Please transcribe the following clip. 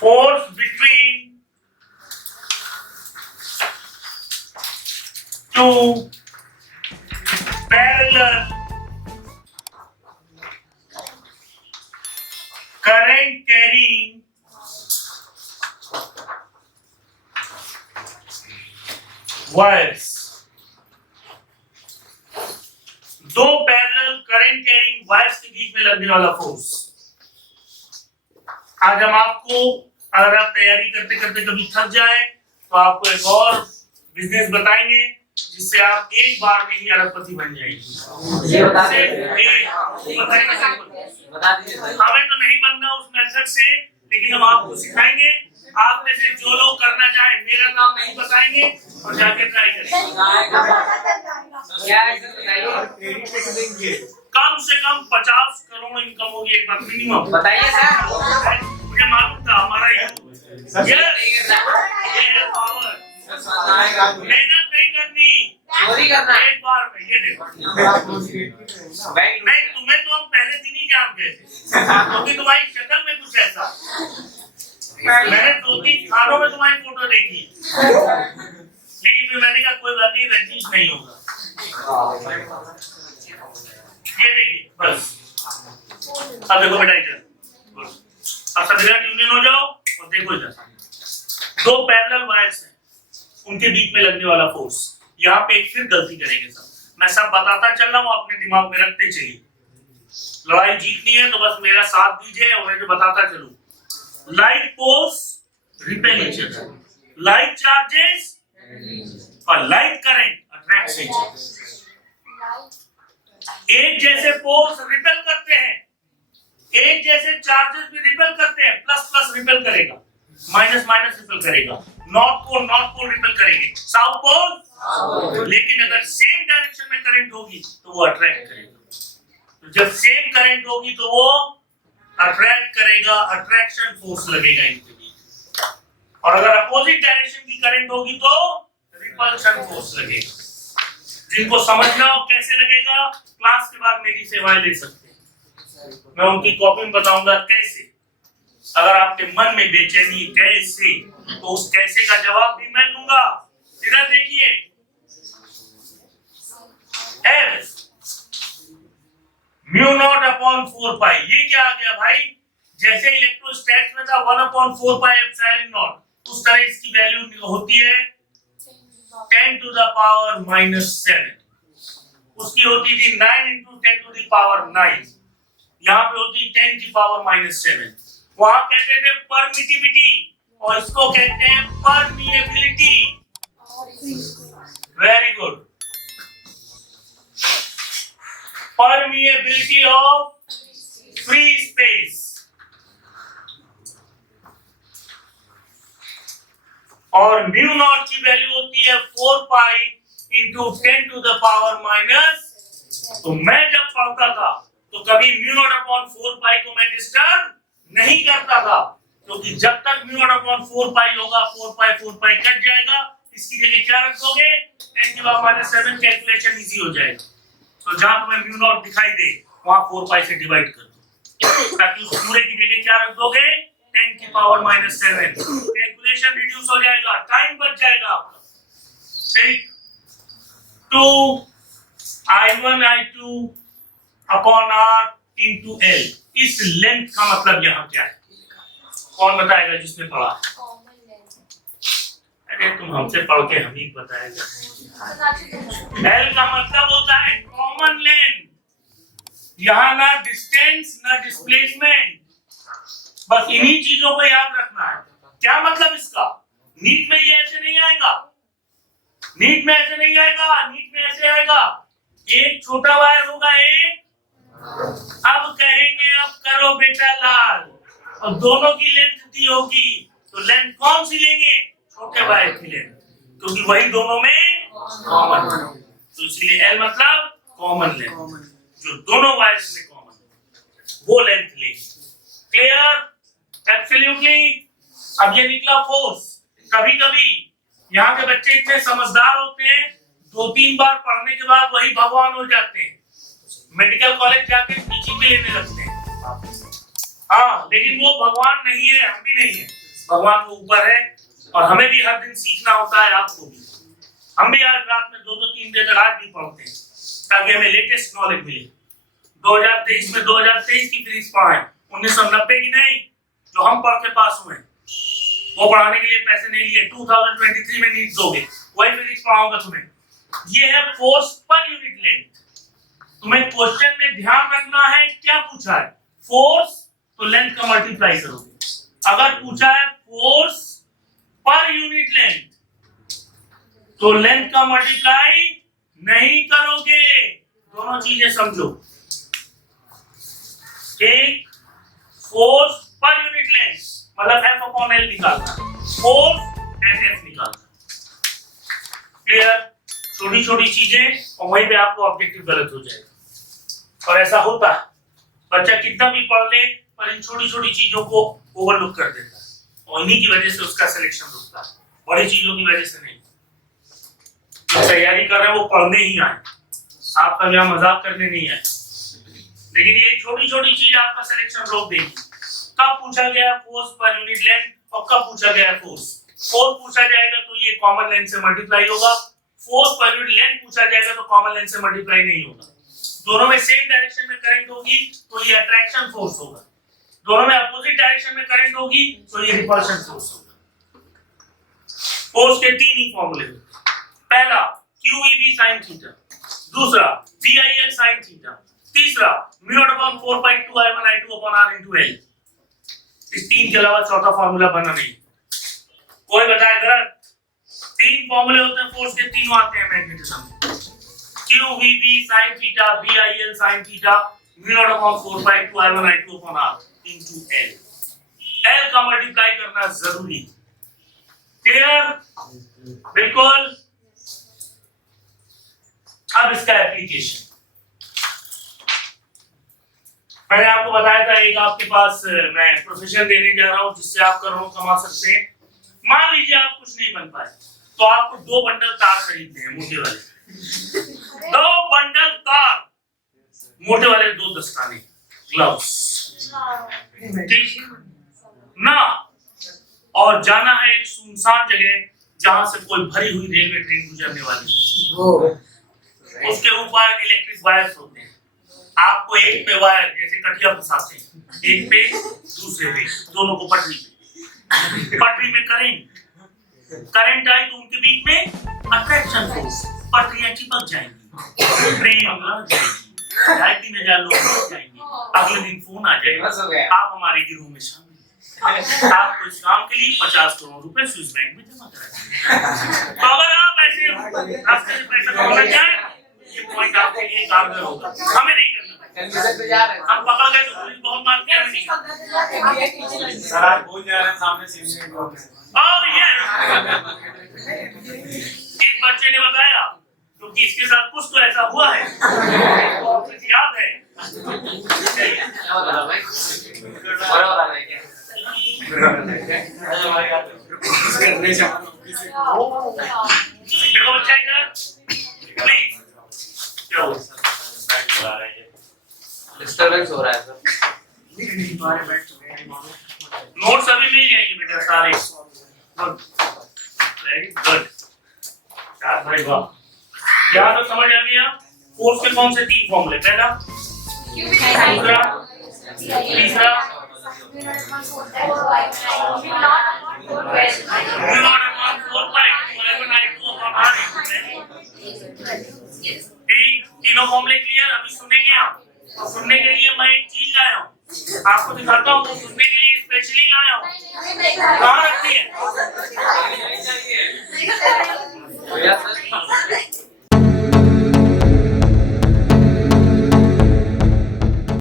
force between two parallel current carrying wires. दो parallel current carrying wires के बीच में लगने वाला फोर्स। आज हम आपको, अगर आप तैयारी करते करते कभी थक जाए तो आपको एक और बिजनेस बताएंगे जिससे आप एक बार में ही अरबपति बन जाएंगे। हमें तो नहीं बनना उस मेथड से, लेकिन हम आपको सिखाएंगे। आप में से जो लोग करना चाहे, मेरा नाम नहीं बताएंगे और जाके ट्राई करेंगे। कम से कम 50 करोड़ इनकम होगी एक बार मिनिमम। बताइए सर। मुझे मालूम था हमारा ये पावर। मेहनत नहीं करनी, चोरी करना एक बार में। ये देखो, नहीं तुम्हें तो हम पहले दिन ही जान गए थे क्योंकि तुम्हारी शक्ल में कुछ ऐसा। मैंने 2-3 खानों में तुम्हारी फोटो देखी, लेकिन फिर मैंने कहा कोई बात नहीं, रंजीत नहीं होगा। ये देखिए बस। अब देखो बेटा इधर, अब सब इधर ट्यून हो जाओ और देखो इधर। दो पैरेलल वायर्स हैं, उनके बीच में लगने वाला फोर्स। यहाँ पे एक फिर गलती करेंगे सब, मैं सब बताता चल रहा हूँ, अपने दिमाग में रखते चलिए। लड़ाई जीतनी है तो बस मेरा साथ दीजिए और मैं जो बताता चलूं। Like poles repel each other, like charges और like current attract each other. एक जैसे पोल्स रिपेल करते हैं, एक जैसे चार्जेस भी रिपेल करते हैं। प्लस प्लस रिपेल करेगा, माइनस माइनस रिपेल करेगा, नॉर्थ पोल रिपेल करेंगे, साउथ पोल। लेकिन अगर सेम डायरेक्शन में करंट होगी तो वो अट्रैक्ट करेगा। तो जब सेम करंट होगी तो वो अट्रैक्ट करेगा, अट्रैक्शन फोर्स लगेगा इनके बीच। और अगर अपोजिट डायरेक्शन की करंट होगी तो रिपल्शन फोर्स लगेगा। जिनको समझना हो कैसे लगेगा, क्लास के बाद मेरी सेवाएं ले सकते हैं, मैं उनकी कॉपी में बताऊंगा कैसे। अगर आपके मन में बेचैनी कैसे, तो उस कैसे का जवाब भी मैं दूंगा। इधर देखिए, F μ0/4 पाई, ये क्या आ गया भाई? जैसे इलेक्ट्रोस्टैटिक्स में था 1/4 पाई एप्सिलॉन नॉट, उस तरह इसकी वैल्यू होती है 10⁻⁻⁷। उसकी होती थी 9 × 10⁻⁹। यहाँ पे होती 10⁻⁻7। वहां कहते थे परमिटिविटी और इसको कहते हैं permeability. Very good. Permeability of free space. और μ0 की वैल्यू होती है 4 पाई इंटू 10⁻⁻। तो मैं जब पढ़ता था तो कभी μ0/4 पाई को मैं डिस्टर्ब नहीं करता था, क्योंकि जब तक μ0/4 पाई होगा 4 पाई कट जाएगा। इसकी जगह क्या रख दोगे? 10⁻⁷। कैलकुलेशन इजी हो जाएगा। तो जहां तुम्हें μ0 दिखाई दे वहां 4 पाई से डिवाइड कर दो, ताकि उस पूरे की जगह क्या रख दोगे? 10⁻⁷। कैलकुलेशन रिड्यूस हो जाएगा, टाइम बच जाएगा आपका। 2I1I2/R × L। इस लेंथ का मतलब यहाँ क्या है? कौन बताएगा जिसने पढ़ा? अरे तुम हमसे पढ़ के हम ही बताएगा। L का मतलब होता है कॉमन लेंथ। यहाँ ना डिस्टेंस ना डिस्प्लेसमेंट, बस इन्हीं चीजों को याद रखना है। क्या मतलब इसका? नीट में ये ऐसे नहीं आएगा, नीट में ऐसे नहीं आएगा, नीट में ऐसे आएगा। एक छोटा वायर होगा एक, अब कहेंगे अब करो बेटा लाल, और दोनों की लेंथ दी होगी, तो लेंथ कौन सी लेंगे? छोटे वायर की लेंथ, क्योंकि वही दोनों में कॉमन है। तो इसलिए L मतलब कॉमन लेंथ, जो दोनों वायर्स में कॉमन है वो लेंथ लेंगे। क्लियर? एब्सोल्युटली। अब ये निकला फोर्स। कभी कभी यहाँ के बच्चे इतने समझदार होते हैं, 2-3 बार पढ़ने के बाद वही भगवान हो जाते हैं। मेडिकल कॉलेज जाके टीचिंग भी लेने लगते हैं। हाँ, लेकिन वो भगवान नहीं है, हम भी नहीं है। भगवान वो ऊपर है और हमें भी हर दिन सीखना होता है, आपको भी। हम भी आज रात में 2-2 3 देर तक आज भी पढ़ते हैं ताकि हमें लेटेस्ट नॉलेज मिले। 2023 में 2023 की फिजिक्स पढ़ाएं, 1990 की नहीं जो हम पढ़ के पास हुए। वो पढ़ाने के लिए पैसे नहीं लिए। 2023 में नीट दोगे, वही फिजिक्स पढ़ाऊंगा तुम्हें। ये है फोर्स पर यूनिट लेंथ। तुम्हें क्वेश्चन में ध्यान रखना है क्या पूछा है, फोर्स तो लेंथ का मल्टीप्लाई करोगे। अगर पूछा है फोर्स पर यूनिट लेंथ तो लेंथ का मल्टीप्लाई नहीं करोगे। दोनों चीजें समझो। एक फोर्स पर यूनिट लेंथ मतलब F/L निकालना, फोर्स F निकालना। क्लियर? छोटी छोटी चीजें और वहीं पे आपको ऑब्जेक्टिव गलत हो जाएगा। और ऐसा होता है, बच्चा कितना भी पढ़ ले पर इन छोटी छोटी चीजों को ओवरलुक कर देता है और इन्हीं की वजह से उसका सिलेक्शन रुकता है, बड़ी चीजों की वजह से नहीं। जो तैयारी कर रहे हैं वो पढ़ने ही आए, आपका यहाँ मजाक करने नहीं आए। लेकिन ये छोटी छोटी चीज आपका सिलेक्शन रोक देगी। कब पूछा गया फोर्स पर यूनिट लेंथ और कब पूछा गया फोर्स पूछा जाएगा तो ये कॉमन लेंथ से मल्टीप्लाई होगा। फोर्स पर यूनिट लेंथ पूछा जाएगा तो कॉमन लेंथ से मल्टीप्लाई नहीं होगा। दोनों में सेम डायरेक्शन में करंट होगी तो ये अट्रैक्शन फोर्स होगा। दोनों में अपोजिट डायरेक्शन में करंट होगी तो ये रिपल्शन फोर्स होगा। फोर्स के 3 ही फॉर्मूले होते हैं। पहला QEB sin थीटा, दूसरा BIL sin थीटा, तीसरा μ/4π2I1I2/r * L। इस 3 के अलावा चौथा फॉर्मूला बना नहीं। कोई बताए गलत? 3 फॉर्मूले होते हैं फोर्स के, तीनों आते हैं मैग्नेटिज्म में। QVB sin theta, BIL sin theta, μ/4π2I1I2/r * L। L का मल्टीप्लाई करना जरूरी। क्लियर? बिल्कुल। अब इसका एप्लीकेशन मैंने आपको बताया था। एक आपके पास मैं प्रोफेशन देने जा रहा हूं जिससे आप करोड़ों कमा सकते हैं। मान लीजिए आप कुछ नहीं बन पाए तो आपको 2 बंडल तार खरीदने हैं, मोटे वाले 2 बंडल तार, मोटे वाले 2 दस्ताने, ग्लव्स, ठीक ना। और जाना है एक सुनसान जगह जहां से कोई भरी हुई रेलवे ट्रेन गुजरने वाली। उसके ऊपर इलेक्ट्रिक वायर्स होते हैं। आपको एक पे वायर जैसे कटिया फंसाते हैं, एक पे दूसरे पे, दोनों को पटरी में करंट आई तो उनके बीच में अट्रैक्शन फोर्स, पटरियां चिपक जाएंगी, ट्रेन लग जाएगी, 2,500 लोग लग जाएंगे। अगले दिन फोन आ जाएगा आप हमारे गिरोह में शामिल हैं। आपको इस काम के लिए 50 करोड़ रुपए स्विस बैंक में जमा कराएंगे। तो अगर आप ऐसे रास्ते से पैसा कमाना चाहें ये पॉइंट आपके लिए कारगर होगा। हमें नहीं करना। हम पकड़ गए तो पुलिस बहुत मारती है। सर आप भूल जा रहे हैं सामने सीढ़ी में। और ये एक बच्चे ने बताया क्योंकि इसके साथ कुछ तो ऐसा हुआ है याद है। देखो बच्चा प्लीज क्या हो डिस्टर्बेंस हो रहा है सर। नोट्स अभी मिल जाएंगे बेटा सारे। वेरी गुड यार भाई वाह। यहाँ तो समझ आ गया फोर्स के कौन से 3 फॉर्मूले। पहला, दूसरा, तीसरा तीनों फॉर्मूले क्लियर। अभी सुनेंगे आप। सुनने के लिए मैं एक चीज लाया हूँ, आपको दिखाता हूँ। वो सुनने के लिए स्पेशली लाया हूँ। कहाँ रखी है?